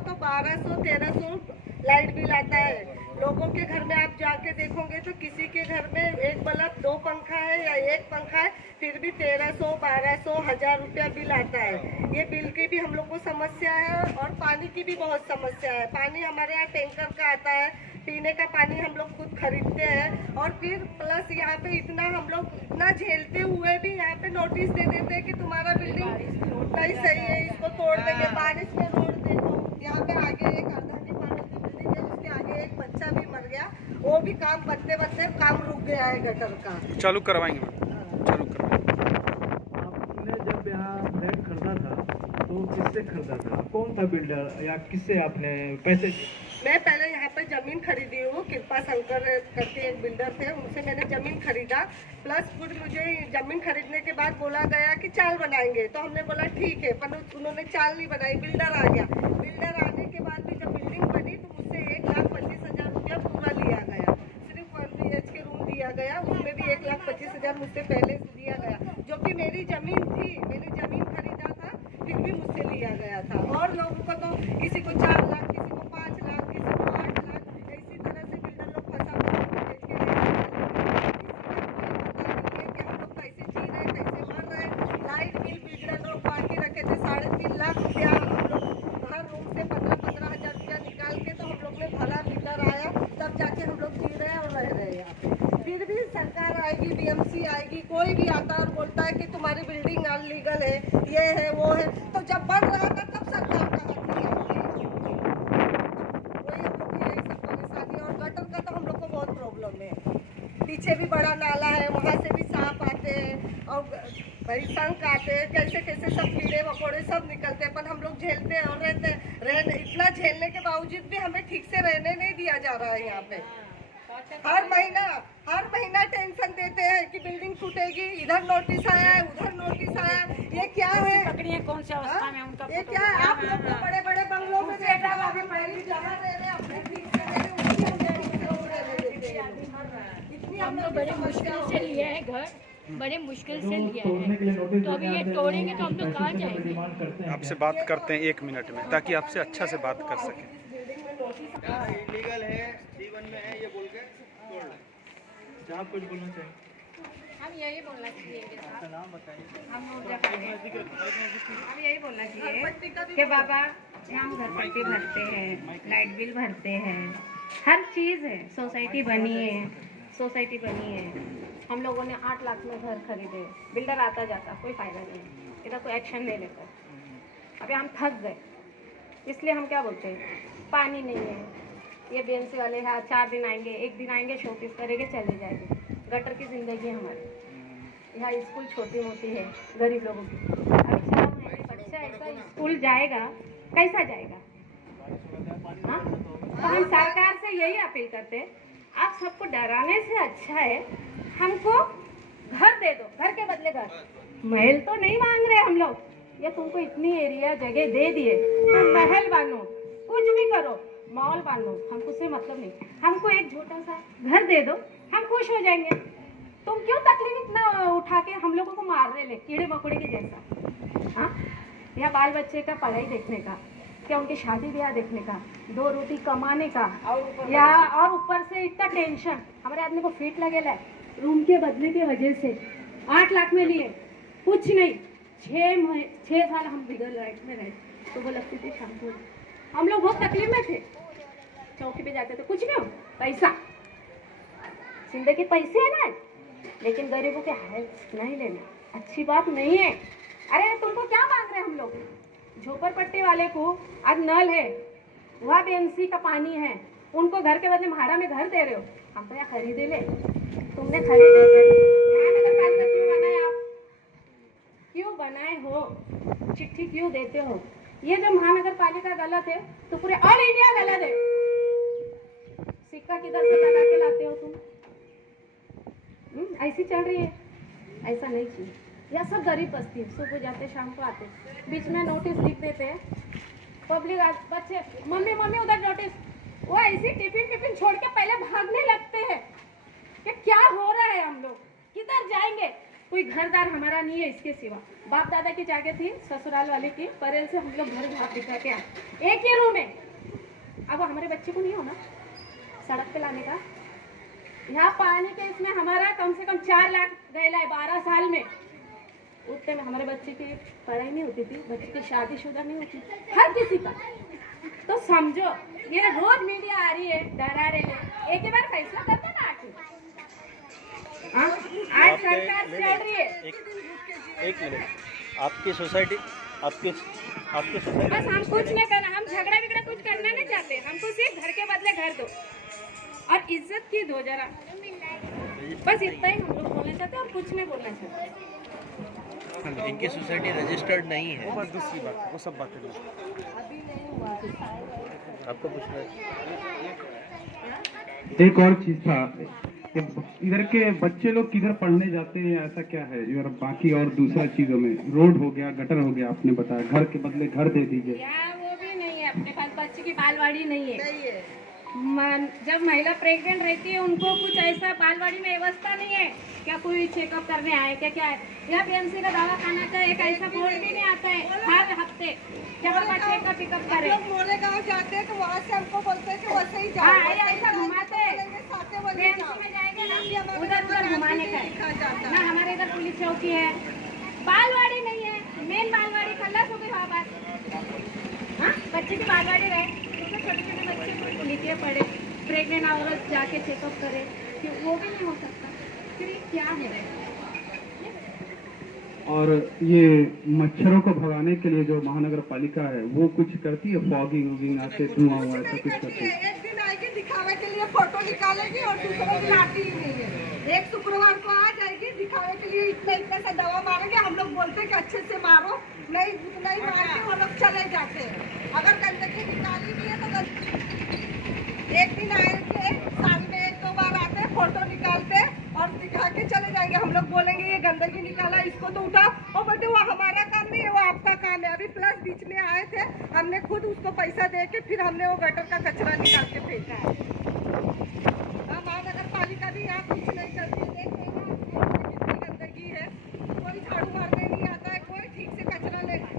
तो 1200-1300 light bill आता है। लोगों के घर में आप जाके देखोगे तो किसी के घर में एक बल्ब, 2 पंखा है या एक पंखा है, फिर भी 1300, 1200, 1000 रुपया बिल आता है। ये बिल की भी हम लोग को समस्या है और पानी की भी बहुत समस्या है। पानी हमारे यहाँ टैंकर का आता है, पीने का पानी हम लोग खुद खरीदते हैं और फिर प्लस यहाँ पे इतना हम लोग इतना झेलते हुए भी यहाँ पे नोटिस दे देते हैं कि तुम्हारा बिल्डिंग नहीं सही है, इसको तोड़ देंगे। बारिश में रोड देखो, यहाँ पे आगे एक अर्धांगी पानी की बिल्डिंग है, उसके आगे एक बच्चा भी मर गया। वो भी काम बनते बनते काम रुक गया है गटर का। चालू करवाएंगे चालू करवाएंगे। आपने जब यहाँ फ्लैट खरीदा था तो किससे खरीदा था? कौन था बिल्डर या किससे आपने पैसे? मैं पहले यहाँ पे जमीन खरीदी हूँ, कृपा शंकर करके एक बिल्डर थे, उनसे मैंने जमीन खरीदा। प्लस फिर मुझे जमीन खरीदने के बाद बोला गया कि चाल बनाएंगे, तो हमने बोला ठीक है, पर उन्होंने चाल नहीं बनाई। बिल्डर आ गया, बिल्डर आने के बाद भी जब बिल्डिंग बनी तो मुझसे 1,25,000 रुपया पूरा लिया गया। सिर्फ 1 BHK रूम दिया गया, उसमें भी 1,25,000 मुझसे पहले से दिया गया, जो कि मेरी जमीन थी। मैंने जमीन खरीदा था, फिर भी मुझसे लिया गया था। और लोगों को तो किसी को 4 लाख, किसी को 5 लाख, किसी को 8 लाख, इसी तरह से बिल्डर लोग फंसा बेच के कि हम लोग कैसे जी रहे हैं, कैसे मर रहे हैं। लाइट बिल बिल्डर लोग बाकी रखे थे 3.5 लाख रुपया। हम लोग हर रूम से 15,000 रुपया निकाल के तो हम लोग ने भरा। बिल्डर आया तब जाके हम लोग जी रहे हैं और रह रहे हैं यहाँ पे। फिर भी सरकार आएगी, BMC आएगी, कोई भी आता है और बोलता है कि तुम्हारी बिल्डिंग अनलीगल है, ये है वो है। तो जब बन रहा था तब सरकार का हाथ नहीं है। वही हम लोग की यही सब परेशानी। और गटर का तो हम लोग को बहुत प्रॉब्लम है। पीछे भी बड़ा नाला है, वहाँ से भी सांप आते हैं और भाई शंख आते हैं, कैसे कैसे सब कीड़े मकोड़े सब निकलते हैं। पर हम लोग झेलते हैं और रहते इतना झेलने के बावजूद भी हमें ठीक से रहने नहीं दिया जा रहा है यहाँ पे। हर महीना टेंशन देते हैं कि बिल्डिंग टूटेगी, इधर नोटिस आया है, उधर नोटिस आया है। ये क्या है? पकड़िए कौन सी अवस्था में उनका? ये क्या है? आप लोग तो बड़े बड़े बंगलों में बैठा हुआ भी पहली जगह दे रहे हैं, अपने ठीक से दे रहे हैं, हम लोग बड़े मुश्किल से लिए हैं घर, बड़े मुश्किल से लिया है, तो अभी ये तोड़ेंगे तो हम लोग कहाँ जाएंगे? आपसे बात करते हैं 1 मिनट में, ताकि आपसे अच्छा से बात कर सकें। इलीगल है, C1 में है, ये बोल के तोड़ लो। आप कुछ बोलना चाहिए? हम यही बोलना चाहिए आपका नाम बताइए। हम यही बोलना चाहिए कि बाबा हम घर पट्टी भरते हैं, लाइट बिल भरते हैं, हर चीज़ है। सोसाइटी बनी है। हम लोगों ने 8 लाख में घर खरीदे, बिल्डर आता जाता, कोई फ़ायदा नहीं, इधर कोई एक्शन नहीं लेता। अभी हम थक गए, इसलिए हम क्या बोलते हैं, पानी नहीं है, ये BMC वाले हैं 4 दिन आएंगे, 1 दिन आएंगे, शोपीस करेंगे, चले जाएंगे। गटर की ज़िंदगी है हमारी। यहाँ स्कूल छोटी मोटी है गरीब लोगों की। अभी 4 महीने बच्चा ऐसा स्कूल जाएगा, कैसा जाएगा? हाँ, तो हम सरकार से यही अपील करते हैं, आप सबको डराने से अच्छा है हमको घर दे दो, घर के बदले घर। महल तो नहीं मांग रहे हम लोग, ये तुमको इतनी एरिया जगह दे दिए, तुम महल बानो, कुछ भी करो, मॉल बानो, हमको से मतलब नहीं। हमको एक छोटा सा घर दे दो, हम खुश हो जाएंगे। तुम क्यों तकलीफ इतना उठा के हम लोगों को मार रहे ले कीड़े मकोड़े के जैसा? हाँ, या बाल बच्चे का पढ़ाई देखने का, क्या उनकी शादी ब्याह देखने का, 2 रोटी कमाने का, या और ऊपर से इतना टेंशन। हमारे आदमी को फिट लगेला है रूम के बदले की वजह से 8 लाख में लिए, कुछ नहीं। 6 साल हम बिगल राइट में रहे, तो वो लगती थी शाम को हम लोग बहुत तकलीफ में थे। चौकी पे जाते तो कुछ नहीं हो, पैसा जिंदगी पैसे है ना, लेकिन गरीबों के हेल्प नहीं लेना अच्छी बात नहीं है। अरे तुमको क्या मांग रहे हैं हम लोग? झोपड़पट्टी वाले को आज नल है, वहाँ BMC का पानी है, उनको घर के बदले भाड़ा में घर दे रहे हो। हम तो यहाँ खरीदे ले, तुमने खरीदे क्यों बनाए? आप क्यों बनाए हो? चिट्ठी क्यों देते हो? ये जो महानगर पालिका गलत है तो पूरे ऑल इंडिया गलत है। सिक्का किधर से लगा के लाते हो तुम? ऐसी चल रही है, ऐसा नहीं चाहिए। यह सब गरीब बस्ती है, सुबह जाते शाम को आते, बीच में नोटिस लिख देते हैं, पब्लिक बच्चे मम्मी उधर नोटिस, वो ऐसी टिफिन छोड़ के पहले भागने लगते हैं कि क्या हो रहा है, हम लोग किधर जाएंगे? कोई घरदार हमारा नहीं है इसके सिवा। बाप दादा की जाके थी ससुराल वाले की, परेल से हम लोग घर भाग दिखा के आए एक ही रूम है। अब हमारे बच्चे को नहीं होना सड़क पे लाने का। यहाँ पानी के इसमें हमारा कम से कम 4 लाख गया है 12 साल में। उतने में हमारे बच्चे की पढ़ाई नहीं होती थी, बच्चे की शादीशुदा नहीं होती, हर किसी का। तो समझो ये रोज मीडिया आ रही है, डरा रहे हैं, एक ही बार फैसला करते ना आखिर। आज सरकार चल रही है। एक मिनट, आपकी सोसाइटी बस हम कुछ नहीं करना, हम झगड़ा बिगड़ा कुछ करना नहीं चाहते, हमको सिर्फ घर के बदले घर दो और इज्जत की दो जरा, बस इतना ही हम लोग बोलना चाहते हैं और कुछ नहीं बोलना चाहते। इनकी सोसाइटी रजिस्टर्ड नहीं है। वो बस दूसरी बात, वो सब बातें नहीं। आपको पूछना है? एक और चीज था, इधर के बच्चे लोग किधर पढ़ने जाते हैं, ऐसा क्या है और बाकी और दूसरा चीजों में रोड हो गया, गटर हो गया, आपने बताया घर के बदले घर दे दीजिए। यार वो भी नहीं है अपने पास, बच्चे की बालवाड़ी नहीं है। नहीं है। जब महिला प्रेग्नेंट रहती है उनको कुछ ऐसा बालवाड़ी में व्यवस्था नहीं है। क्या कोई चेकअप करने आए क्या है? यहाँ बीएमसी का दवाखाना का एक ऐसा बोर्ड भी नहीं आता है हर हफ्ते जब हम चेकअप पिकअप करें। हम मोरे गाँव जाते हैं तो वहाँ से हमको बोलते हैं कि वैसे ही जाओ। हाँ ऐसा घुमाते हैं, बीएमसी में जाएंगे ना उधर घुमाने का है ना। हमारे इधर पुलिस चौकी है, बालवाड़ी नहीं है, मेन बालवाड़ी खल्लास हो गई वहाँ पर। हाँ बच्चे की बालवाड़ी रहे, छोटे छोटे बच्चे को लेके पड़े, प्रेग्नेंट औरत जाके चेकअप करे, कि वो भी नहीं हो सकता। फिर ये क्या है? और ये मच्छरों को भगाने के लिए जो महानगर पालिका है वो कुछ करती है, फॉगिंग वॉगिंग आते धुआं हुआ ऐसा कुछ करती है? एक दिन आएगी दिखावे के लिए फोटो निकालेगी और दूसरे दिन आती ही नहीं है। एक शुक्रवार को आ जाएगी दिखावे के लिए, इतने से दवा मारेंगे, हम लोग बोलते हैं कि अच्छे से मारो, नहीं उतना ही मार के वो लोग चले जाते हैं। अगर गंदगी निकाली नहीं है तो एक दिन आएंगे, साल में 1-2 बार आते हैं, फोटो निकालते और दिखा के चले जाएंगे। हम लोग बोलेंगे ये गंदगी निकाला, इसको तो उठाओ, और बोलते वो हमारा काम नहीं है, वो आपका काम है। अभी प्लस बीच में आए थे, हमने खुद उसको पैसा दे के फिर हमने वो गटर का कचरा निकाल के फेंका है। महानगर पालिका भी यहाँ कुछ नहीं करती है, देख कितनी गंदगी है, कोई झाड़ू मारने नहीं आता है, कोई ठीक से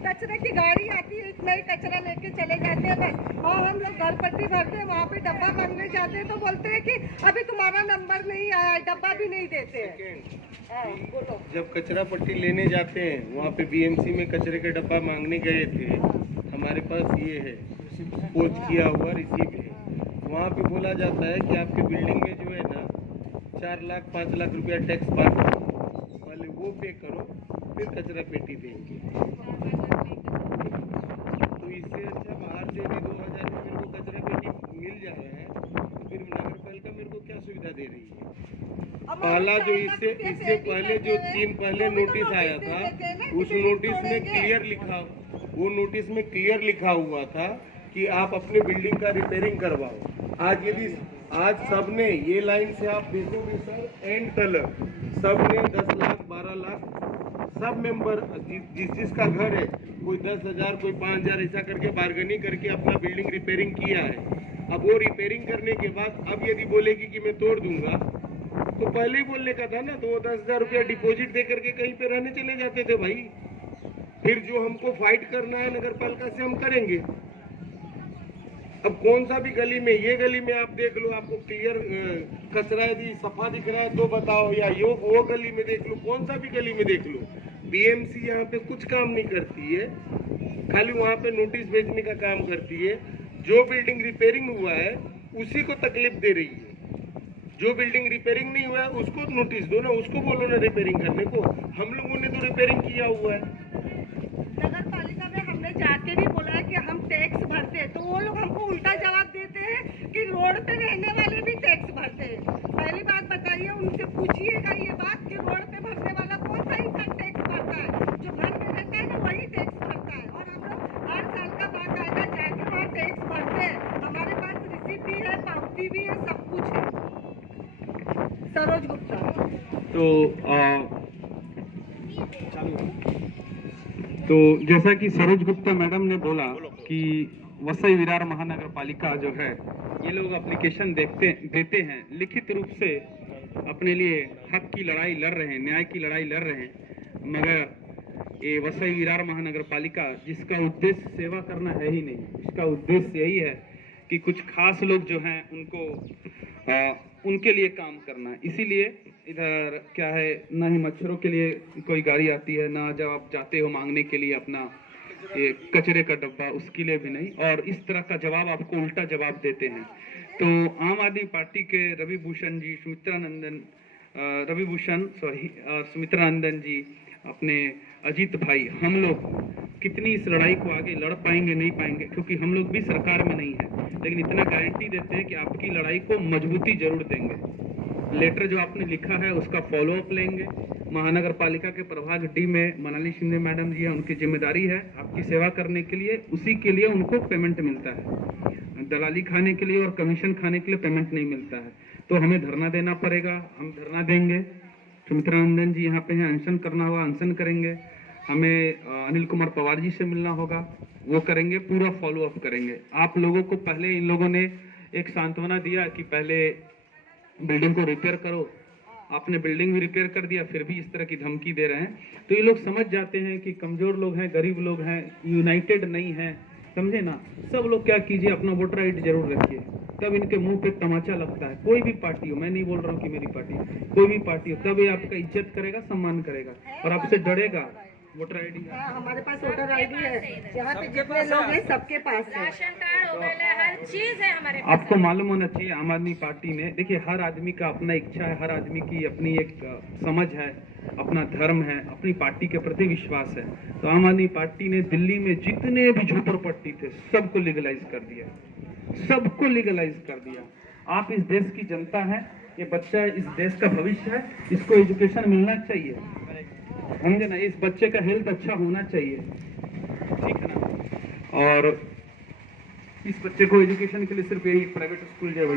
कचरे की गाड़ी आती है, इतना ही कचरा लेके चले जाते हैं बस। और हम लोग घर पट्टी भरते हैं, वहाँ पे डब्बा मांगने जाते हैं तो बोलते हैं कि अभी तुम्हारा नंबर नहीं आया, डब्बा भी नहीं देते हैं। बोलो। जब कचरा पट्टी लेने जाते हैं वहाँ पे बीएमसी में कचरे का डब्बा मांगने गए थे, हमारे पास ये है पोस्ट किया हुआ रिसीव है, वहाँ पे बोला जाता है कि आपके बिल्डिंग में जो है ना 4 लाख 5 लाख रुपया टैक्स बाकी, पहले वो पे करो फिर कचरा पेटी देंगे। तो इससे अच्छा बाहर से भी 2000 में मेरे को कचरा पेटी मिल जा रहा है, तो फिर नगर पालिका मेरे को क्या सुविधा दे रही है? पहला जो इससे पहले जो 3 पहले नोटिस आया था, उस नोटिस में क्लियर लिखा, वो नोटिस में क्लियर लिखा हुआ था कि आप अपने बिल्डिंग का रिपेयरिंग करवाओ। आज सबने ये लाइन से आप देखोगे सर, एंड तलक सबने 10 लाख 12 लाख सब मेंबर जिसका घर है, कोई 10,000 कोई 5,000 ऐसा करके बार्गेनिंग करके अपना बिल्डिंग रिपेयरिंग किया है। अब वो रिपेयरिंग करने के बाद अब यदि बोलेगी कि मैं तोड़ दूंगा, तो पहले ही बोलने का था ना, तो वो 10,000 रुपया डिपॉजिट दे करके कहीं पे रहने चले जाते थे भाई। फिर जो हमको फाइट करना है नगर पालिका से हम करेंगे। अब कौन सा भी गली में, ये गली में आप देख लो, आपको क्लियर कचरा यदि सफा दिख रहा है तो बताओ, या वो गली में देख लो, कौन सा भी गली में देख लो, बीएमसी यहाँ पे कुछ काम नहीं करती है, खाली वहाँ पे नोटिस भेजने का काम करती है। जो बिल्डिंग रिपेयरिंग हुआ है उसी को तकलीफ दे रही है, जो बिल्डिंग रिपेयरिंग नहीं हुआ है उसको नोटिस दो ना, उसको बोलो ना रिपेयरिंग करने को। हम लोगों ने तो रिपेयरिंग किया हुआ है। नगर पालिका में हमने जाके भी बोला है कि हम टैक्स भरते हैं, तो वो लोग हमको उल्टा जवाब देते हैं कि रोड पे रहने वाले भी टैक्स भरते हैं। पहली बात बताइए, उनसे पूछिएगा ये बात कि रोड पे भरने वाला कौन सा इंसान टैक्स भरता है? जो घर में रहता है ना वही टैक्स भरता है। और हम लोग हर साल का बाकायदा जाके वहाँ टैक्स भरते हैं, हमारे पास रिसीप्ट भी है, पावती भी है, सब कुछ है। सरोज गुप्ता। तो जैसा कि सरोज गुप्ता मैडम ने बोला कि वसई विरार महानगर पालिका जो है, ये लोग एप्लीकेशन देते हैं लिखित रूप से अपने लिए हक की लड़ाई लड़ रहे हैं, न्याय की लड़ाई लड़ रहे हैं, मगर ये वसई विरार महानगर पालिका जिसका उद्देश्य सेवा करना है ही नहीं, इसका उद्देश्य यही है कि कुछ खास लोग जो हैं उनके लिए काम करना। इसीलिए इधर क्या है, ना ही मच्छरों के लिए कोई गाड़ी आती है, ना जब आप जाते हो मांगने के लिए अपना ये कचरे का डब्बा, उसके लिए भी नहीं, और इस तरह का जवाब आपको उल्टा जवाब देते हैं। तो आम आदमी पार्टी के रवि भूषण जी, सुमित्रा नंदन जी, अपने अजीत भाई, हम लोग कितनी इस लड़ाई को आगे लड़ पाएंगे नहीं पाएंगे, क्योंकि हम लोग भी सरकार में नहीं है, लेकिन इतना गारंटी देते हैं कि आपकी लड़ाई को मजबूती जरूर देंगे। लेटर जो आपने लिखा है उसका फॉलो अप लेंगे। महानगर पालिका के प्रभाग डी में मनाली शिंदे मैडम जी है, उनकी जिम्मेदारी है आपकी सेवा करने के लिए, उसी के लिए उनको पेमेंट मिलता है। दलाली खाने के लिए और कमीशन खाने के लिए पेमेंट नहीं मिलता है। तो हमें धरना देना पड़ेगा, हम धरना देंगे। सुमित्रा नंदन जी यहाँ पे हैं, अनशन करना होगा, अनशन करेंगे। हमें अनिल कुमार पवार जी से मिलना होगा, वो करेंगे, पूरा फॉलो अप करेंगे। आप लोगों को पहले इन लोगों ने एक सांत्वना दिया कि पहले बिल्डिंग को रिपेयर करो, आपने बिल्डिंग भी रिपेयर कर दिया, फिर भी इस तरह की धमकी दे रहे हैं। तो ये लोग समझ जाते हैं कि कमजोर लोग हैं, गरीब लोग हैं, यूनाइटेड नहीं है, समझे ना। सब लोग क्या कीजिए, अपना वोटर आईडी जरूर रखिए, तब इनके मुंह पे तमाचा लगता है। कोई भी पार्टी हो, मैं नहीं बोल रहा हूँ कि मेरी पार्टी, कोई भी पार्टी हो, तब ये आपका इज्जत करेगा, सम्मान करेगा और आपसे डरेगा। वोटर आईडी हमारे पास वोटर आईडी है, यहाँ पे जितने लोग हैं सबके पास है, राशन कार्ड हो गए, हर चीज है हमारे पास। आपको मालूम होना चाहिए, आम आदमी पार्टी ने, देखिए हर आदमी का अपना इच्छा है, हर आदमी की अपनी एक समझ है, अपना धर्म है, अपनी पार्टी के प्रति विश्वास है। तो आम आदमी पार्टी ने दिल्ली में जितने भी झोपड़पट्टी थे सबको लीगलाइज कर दिया, सबको लीगलाइज कर दिया। आप इस देश की जनता है, ये बच्चा इस देश का भविष्य है, इसको एजुकेशन मिलना चाहिए, समझे ना। इस बच्चे का हेल्थ अच्छा होना चाहिए, ठीक है ना। और इस बच्चे को एजुकेशन के लिए सिर्फ यही प्राइवेट स्कूल जो वही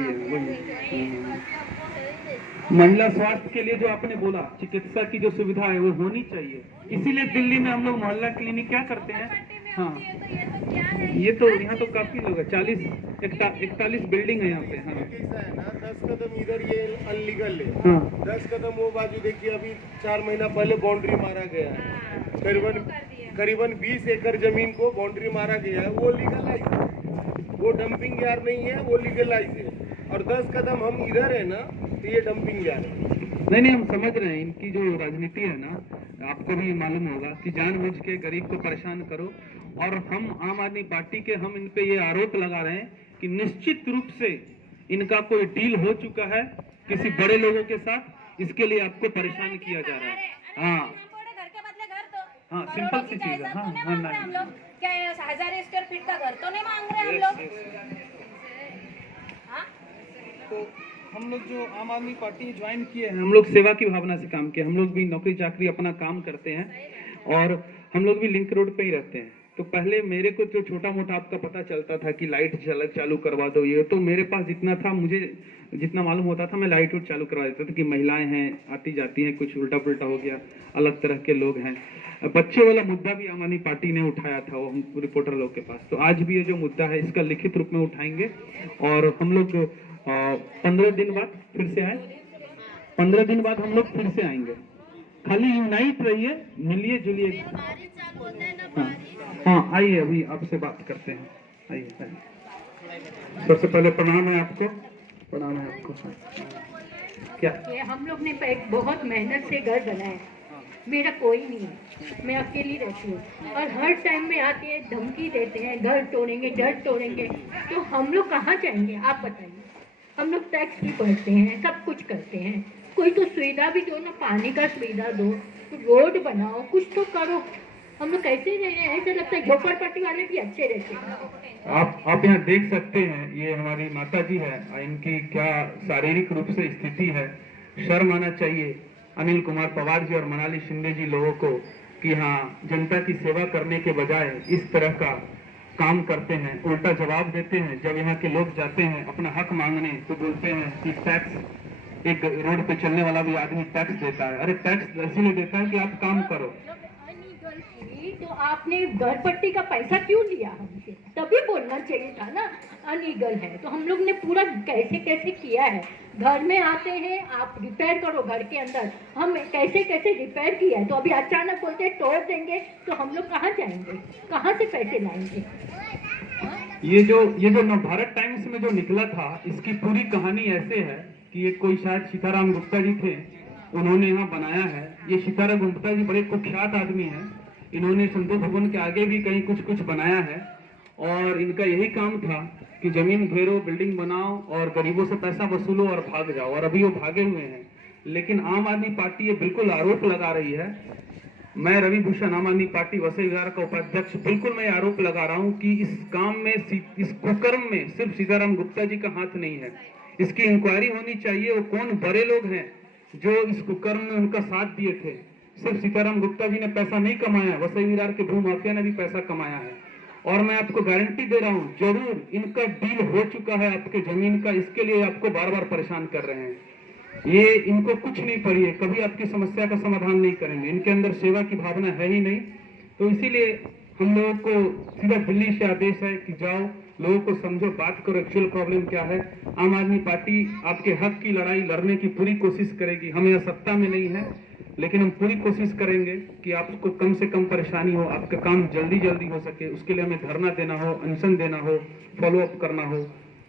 महिला स्वास्थ्य के लिए जो आपने बोला, चिकित्सा की जो सुविधा है वो होनी चाहिए। इसीलिए दिल्ली में हम लोग मोहल्ला क्लिनिक क्या करते हैं, हाँ ये तो यहाँ तो काफी लोग है, 41 बिल्डिंग है यहाँ पे। हाँ कैसा है ना, 10 कदम इधर ये अनलीगल है, हाँ 10 कदम वो बाजू देखिए। अभी 4 महीना पहले बाउंड्री मारा गया है, करीबन 20 एकड़ जमीन को बाउंड्री मारा गया है, वो लीगलाइज है, वो डंपिंग यार्ड नहीं है, वो लीगलाइज है। और 10 कदम हम इधर है ना, तो ये डंपिंग यार्ड है। नहीं हम समझ रहे हैं, इनकी जो राजनीति है ना, आपको भी मालूम होगा कि जानबूझ के गरीब को परेशान करो। और हम आम आदमी पार्टी के, हम इन पे ये आरोप लगा रहे हैं कि निश्चित रूप से इनका कोई डील हो चुका है किसी बड़े लोगों के साथ, इसके लिए आपको परेशान किया जा रहा है। हाँ हाँ सिंपल सी चीज है। हाँ हाँ हम लोग क्या 1000 स्क्वायर फीट का घर तो नहीं मांग रहे हम लोग। तो हम लोग जो आम आदमी पार्टी ज्वाइन किए हैं, हम लोग सेवा की भावना से काम किए, हम लोग भी नौकरी चाकरी अपना काम करते हैं और हम लोग भी लिंक रोड पे ही रहते हैं। तो पहले मेरे को जो छोटा मोटा आपका पता चलता था कि लाइट चालू करवा दो, ये तो मेरे पास जितना था, मुझे जितना मालूम होता था मैं लाइट उट चालू करवा देता था कि महिलाएं हैं आती जाती हैं, कुछ उल्टा पुल्टा हो गया, अलग तरह के लोग हैं। बच्चे वाला मुद्दा भी आम आदमी पार्टी ने उठाया था, वो हम रिपोर्टर लोग के पास। तो आज भी ये जो मुद्दा है इसका लिखित रूप में उठाएंगे और हम लोग 15 दिन बाद फिर से आए, 15 दिन बाद हम लोग फिर से आएंगे। खाली यूनाइट रहिए, मिलिए जुलिए। हाँ आइए, अभी आपसे बात करते हैं, आइए। सबसे पहले प्रणाम है आपको, प्रणाम है आपको। क्या ये हम लोग ने बहुत मेहनत से घर बनाया, मेरा कोई नहीं है, मैं अकेली रहती हूँ और हर टाइम में आके धमकी देते हैं घर तोड़ेंगे, घर तोड़ेंगे। तो हम लोग कहाँ जाएंगे आप बताइए। हम लोग टैक्स भी भरते हैं, सब कुछ करते हैं, कोई तो सुविधा भी दो ना, पानी का सुविधा दो, रोड बनाओ, कुछ तो करो। हम लोग कैसे रह रहे हैं, ऐसा लगता है झोपड़पट्टी वाले भी अच्छे रहते हैं। आप यहाँ देख सकते हैं, ये हमारी माता जी है, इनकी क्या शारीरिक रूप से स्थिति है। शर्म आना चाहिए अनिल कुमार पवार जी और मनाली शिंदे जी लोगों को कि हाँ जनता की सेवा करने के बजाय इस तरह का काम करते हैं, उल्टा जवाब देते हैं। जब यहाँ के लोग जाते हैं अपना हक मांगने तो बोलते हैं कि टैक्स, एक रोड पे चलने वाला भी आदमी टैक्स देता है। अरे टैक्स इसीलिए देता है कि आप काम करो। तो आपने घर पट्टी का पैसा क्यों लिया हमसे, तभी बोलना चाहिए था ना। अनलीगल है तो हम लोग ने पूरा कैसे कैसे किया है, घर में आते हैं, आप रिपेयर करो घर के अंदर। हम कैसे कैसे रिपेयर किया है, तो अभी अचानक बोलते हैं तोड़ देंगे, तो हम लोग कहाँ जाएंगे, कहाँ से पैसे लाएंगे? ये जो नवभारत टाइम्स में जो निकला था, इसकी पूरी कहानी ऐसे है कि ये कोई शायद सीताराम गुप्ता जी थे, उन्होंने यहाँ बनाया है। ये सीताराम गुप्ता जी बड़े कुख्यात आदमी हैं। इन्होंने संतो भवन के आगे भी कहीं कुछ बनाया है और इनका यही काम था कि जमीन घेरो, बिल्डिंग बनाओ और गरीबों से पैसा वसूलो और भाग जाओ। और अभी वो भागे हुए हैं। लेकिन आम आदमी पार्टी ये बिल्कुल आरोप लगा रही है, मैं रवि भूषण आम आदमी पार्टी वसई विहार का उपाध्यक्ष, बिल्कुल मैं आरोप लगा रहा हूं कि इस काम में, इस कुकर्म में सिर्फ सीताराम गुप्ता जी का हाथ नहीं है। इसकी इंक्वायरी होनी चाहिए। वो कौन बड़े लोग हैं जो इस कुकर्म में उनका साथ दिए थे। सिर्फ सीताराम गुप्ता जी ने पैसा नहीं कमाया, वसई विहार के भू माफिया ने भी पैसा कमाया है। और मैं आपको गारंटी दे रहा हूं, जरूर इनका डील हो चुका है आपके जमीन का। इसके लिए आपको बार बार परेशान कर रहे हैं। ये इनको कुछ नहीं पड़ी है, कभी आपकी समस्या का समाधान नहीं करेंगे। इनके अंदर सेवा की भावना है ही नहीं। तो इसीलिए हम लोगों को सीधा दिल्ली से आदेश है कि जाओ, लोगों को समझो, बात करो, एक्चुअल प्रॉब्लम क्या है। आम आदमी पार्टी आपके हक की लड़ाई लड़ने की पूरी कोशिश करेगी। हम यहाँ सत्ता में नहीं है, लेकिन हम पूरी कोशिश करेंगे कि आपको कम से कम परेशानी हो, आपका काम जल्दी हो सके। उसके लिए हमें धरना देना हो, अनशन देना हो, फॉलो अप करना हो,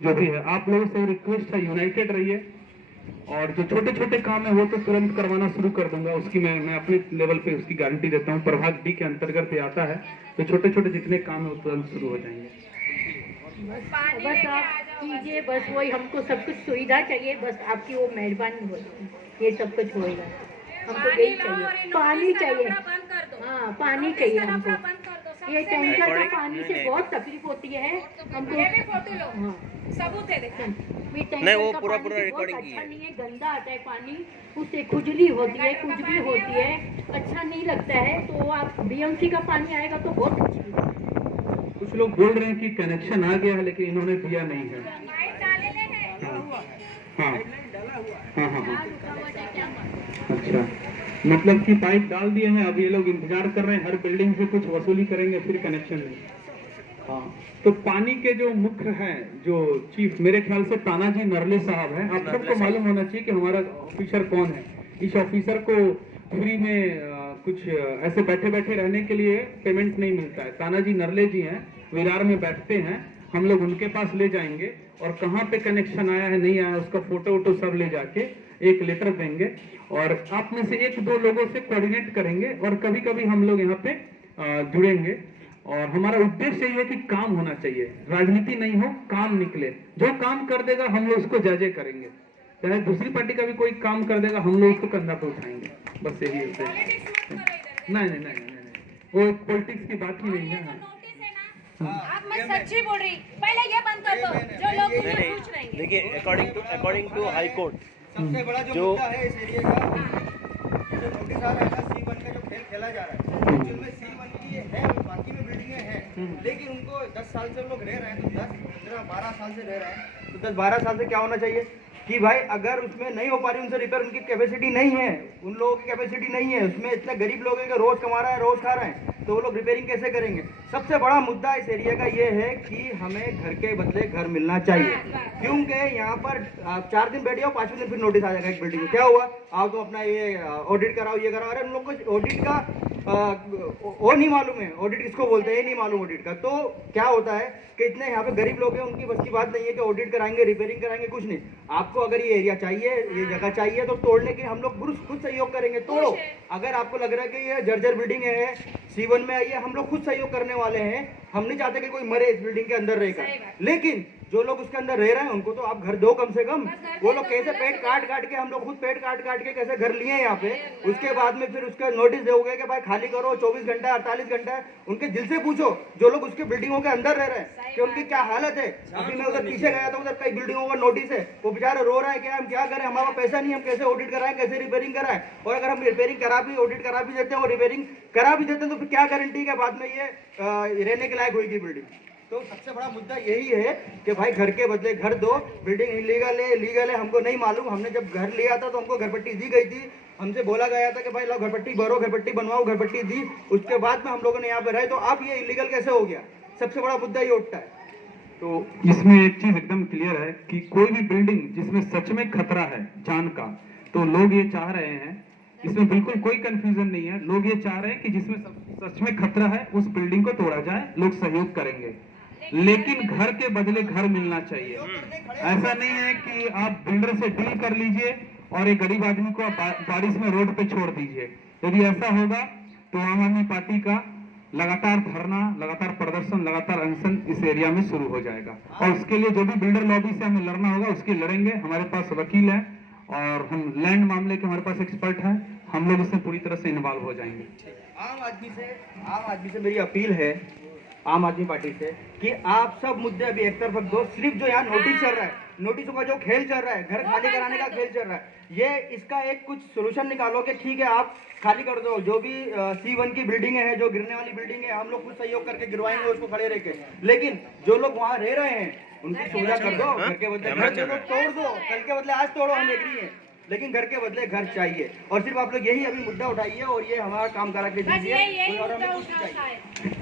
जो भी है। आप लोगों से रिक्वेस्ट है, यूनाइटेड रहिए। और जो छोटे छोटे काम है वो तो तुरंत करवाना शुरू कर दूंगा। उसकी मैं अपने लेवल पे उसकी गारंटी देता हूँ। प्रभाग डी के अंतर्गत ये आता है, तो छोटे छोटे जितने काम है वो तुरंत शुरू हो जाएंगे। बस आप कीजिए, बस वही हमको सब कुछ सुविधा चाहिए, बस आपकी वो मेहरबानी होगी, ये सब कुछ होएगा। हमको यही चाहिए, पानी चाहिए। हाँ, पानी चाहिए हमको। ये टैंकर का पानी से बहुत तकलीफ होती है हमको। हाँ, सबूत है, नहीं वो पूरा रिकॉर्डिंग अच्छा नहीं है, गंदा आता है पानी, उससे खुजली होती है, कुछ भी होती है, अच्छा नहीं लगता है। तो आप बीएमसी का पानी आएगा तो बहुत अच्छी है। कुछ लोग बोल रहे हैं कि कनेक्शन आ गया है, लेकिन इन्होंने दिया नहीं है। हाँ। अच्छा, मतलब कि पाइप डाल दिए हैं, अब ये लोग इंतजार कर रहे हैं, हर बिल्डिंग से कुछ वसूली करेंगे, फिर कनेक्शन नहीं। हाँ, तो पानी के जो मुख्य हैं, जो चीफ, मेरे ख्याल से तानाजी नरले साहब हैं। आप सबको मालूम होना चाहिए कि हमारा ऑफिसर कौन है। इस ऑफिसर को फ्री में कुछ ऐसे बैठे रहने के लिए पेमेंट नहीं मिलता है। तानाजी नरले जी हैं, विरार में बैठते हैं। हम लोग उनके पास ले जाएंगे और कहाँ पे कनेक्शन आया है, नहीं आया, उसका फोटो सब ले जाके एक लेटर देंगे और आप में से 1-2 लोगों से कोऑर्डिनेट करेंगे और कभी कभी हम लोग यहाँ पे जुड़ेंगे। और हमारा उद्देश्य ये है कि काम होना चाहिए, राजनीति नहीं हो, काम निकले। जो काम कर देगा हम लोग उसको जजे करेंगे, चाहे दूसरी पार्टी का भी कोई काम कर देगा हम लोग उसको कंधा पे उठाएंगे। बस यही उद्देश्य। नहीं, वो पॉलिटिक्स की बात ही नहीं है। आप मैं सच्ची बोल रही, पहले ये बंद कर दो जो लोग मुझे पूछ रहे हैं। देखिए, अकॉर्डिंग टू हाई कोर्ट, सबसे बड़ा जो मुद्दा है इस एरिया का, जो नोटिस आ रहा है ना, C1 का जो खेल खेला जा रहा है, जिनमें C1 की है, बाकी में बिल्डिंगें हैं, लेकिन उनको 10 साल से लोग रह रहे हैं, तो 10, 15, 12 साल से रह रहे हैं, तो 10-12 साल से क्या होना चाहिए कि भाई अगर उसमें नहीं हो पा रही उनसे रिपेयर, उनकी कैपेसिटी नहीं है, उन लोगों की कैपेसिटी नहीं है, उसमें इतने गरीब लोग हैं कि रोज कमा रहे हैं, रोज खा रहे हैं, तो वो लोग रिपेयरिंग कैसे करेंगे। सबसे बड़ा मुद्दा इस एरिया का ये है कि हमें घर के बदले घर मिलना चाहिए, क्योंकि यहाँ पर 4 दिन बैठ जाओ, 5वें दिन फिर नोटिस आ जाएगा एक बिल्डिंग में, क्या हुआ, आप तो अपना ये ऑडिट कराओ, ये कराओ। अरे उन लोग को ऑडिट का वो नहीं मालूम है, ऑडिट किसको बोलते हैं ये नहीं मालूम ऑडिट का। तो क्या होता है कि इतने यहाँ पे गरीब लोग हैं, उनकी बस की बात नहीं है कि ऑडिट कराएंगे, रिपेयरिंग कराएंगे, कुछ नहीं। आपको अगर ये एरिया चाहिए, ये जगह चाहिए, तो तोड़ने के हम लोग खुद सहयोग करेंगे, तोड़ो। अगर आपको लग रहा है कि ये जर्जर बिल्डिंग है, C1 में आई है, हम लोग खुद सहयोग करने वाले हैं। हम नहीं चाहते कि कोई मरे इस बिल्डिंग के अंदर रहेगा, लेकिन जो लोग उसके अंदर रह रहे हैं उनको तो आप घर दो कम से कम। वो लोग कैसे पेट काट के, हम लोग खुद पेट काट के कैसे घर लिए यहाँ पे, उसके बाद में फिर उसका नोटिस दोगे कि भाई खाली करो, 24 घंटा 48 घंटा। उनके दिल से पूछो जो लोग उसके बिल्डिंगों के अंदर रह रहे हैं कि उनकी क्या हालत है। अभी मैं उधर पीछे गया था, उधर कई बिल्डिंगों का नोटिस है, वो बेचारा रो रहा है कि हम क्या करें, हमारा पैसा नहीं, हम कैसे ऑडिट कराएं, कैसे रिपेयरिंग कराएं। और अगर हम रिपेयरिंग करा भी, ऑडिट करा भी देते हैं और रिपेयरिंग करा भी देते हैं, तो फिर क्या गारंटी है बाद में ये रहने के लायक होगी बिल्डिंग। तो सबसे बड़ा मुद्दा यही है कि भाई घर के बदले घर दो। बिल्डिंग इलीगल है, लीगल है, हमको नहीं मालूम। हमने जब घर लिया था तो हमको घरपट्टी दी गई थी, हमसे बोला गया था कि भाई लो घरपट्टी भरो, घरपट्टी बनवाओ, घरपट्टी दी। उसके बाद में हम लोगों ने यहाँ पे रहे, तो अब ये इलीगल कैसे हो गया। सबसे बड़ा मुद्दा ये उठता है। तो इसमें एक चीज एकदम क्लियर है कि कोई भी बिल्डिंग जिसमें सच में खतरा है जान का, तो लोग ये चाह रहे हैं, इसमें बिल्कुल कोई कंफ्यूजन नहीं है, लोग ये चाह रहे हैं कि जिसमें सच में खतरा है उस बिल्डिंग को तोड़ा जाए, लोग सहयोग करेंगे, लेकिन घर के बदले घर मिलना चाहिए। ऐसा नहीं है कि आप बिल्डर से डील कर लीजिए और एक गरीब आदमी को आप बारिश में रोड पे छोड़ दीजिए। यदि ऐसा होगा तो आम आदमी पार्टी का लगातार धरना, लगातार प्रदर्शन, लगातार अनशन इस एरिया में शुरू हो जाएगा। और उसके लिए जो भी बिल्डर लॉबी से हमें लड़ना होगा उसके लड़ेंगे। हमारे पास वकील है और हम लैंड मामले के हमारे पास एक्सपर्ट है, हम लोग इसमें पूरी तरह से इन्वॉल्व हो जाएंगे। आम आदमी से मेरी अपील है, आम आदमी पार्टी से, कि आप सब मुद्दे अभी एक तरफ दो। सिर्फ जो यहाँ नोटिस चल रहा है, नोटिसों का जो खेल चल रहा है, घर खाली कराने का खेल चल रहा है, ये इसका एक कुछ सोल्यूशन निकालो कि ठीक है आप खाली कर दो। जो भी C1 की बिल्डिंगें हैं, जो गिरने वाली बिल्डिंग है, हम लोग कुछ सहयोग करके गिरवाएंगे उसको खड़े रह के। लेकिन जो लोग वहाँ रह रहे हैं उनकी सुविधा कर दो, घर के बदले घर तोड़ दो, कल के बदले आज तोड़ो, हम एग्री हैं, लेकिन घर के बदले घर चाहिए। और सिर्फ आप लोग यही अभी मुद्दा उठाइए और ये हमारा काम करा के दीजिए और हमें कुछ चाहिए।